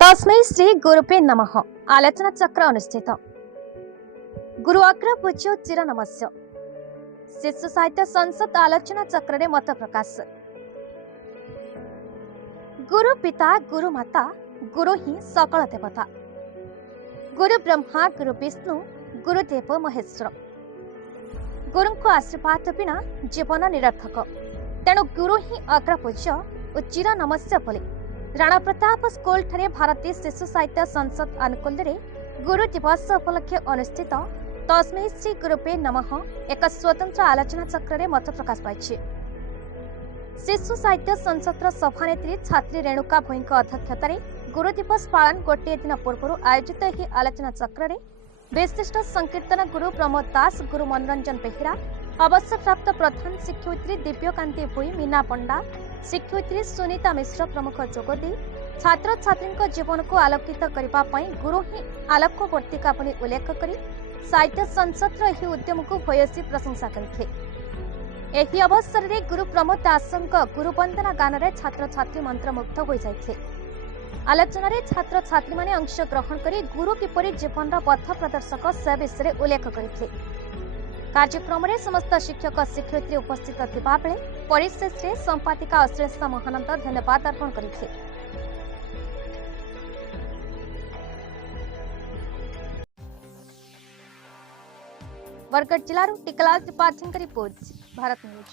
तस्मै श्री गुरुपे नमः आलोचना चक्र अनुष्ठित। गुरु अग्र पूज्य चिर नमस्य। शिशु साहित्य संसद आलोचना चक्र मत प्रकाश। गुरु पिता गुरु माता गुरु ही सकल देवता। गुरु ब्रह्मा गुरु विष्णु गुरुदेव महेश्वर। गुरु को आशीर्वाद बिना जीवन निरर्थक। तेणु गुरु ही अग्र पूज्य और चिर नमस्य बोले राणा प्रताप स्कूल ठारे भारतीय शिशु साहित्य संसद आनुकूल्य गुरु दिवस उपलक्षे अनुष्ठित तस्मै श्री गुरुपे नमः एक स्वतंत्र आलोचना चक्र मत प्रकाश पाई। शिशु साहित्य संसद सभानेत्री छात्री रेणुका भोई अध्यक्षतार गुरु दिवस पालन गोटे दिन पूर्व आयोजित यह आलोचना चक्र विशिष्ट संकीर्तन गुरु प्रमोद दास गुरु मनोरंजन बेहेरा अवसरप्राप्त प्रधान शिक्षयित्री दिव्यकांति भोई मीना पंडा शिक्षयित्री सुनीता मिश्र प्रमुख जोगदे छात्र छात्री जीवन को आलोकित करने गुरु ही आलोकवर्तिका बोली उल्लेख कर साहित्य संसद यह उद्यम को भयसी प्रशंसा करते। अवसर में गुरु प्रमोद दास गुरु वंदना गान में छात्र छात्री मंत्रमुग्ध हो जाते। आलोचना रे छात्र छात्री माने अंश ग्रहण कर गुरु किपरि जीवन पथ प्रदर्शक से विषय उल्लेख करते। कार्यक्रम में समस्त शिक्षक शिक्षयित्री उपस्थित थिबा बेले परिशेष रे संपादिका अश्लेषा महानंद धन्यवाद अर्पण करते। बरगढ़ जिलार टिकलाल त्रिपाठी रिपोर्ट भारत न्यूज।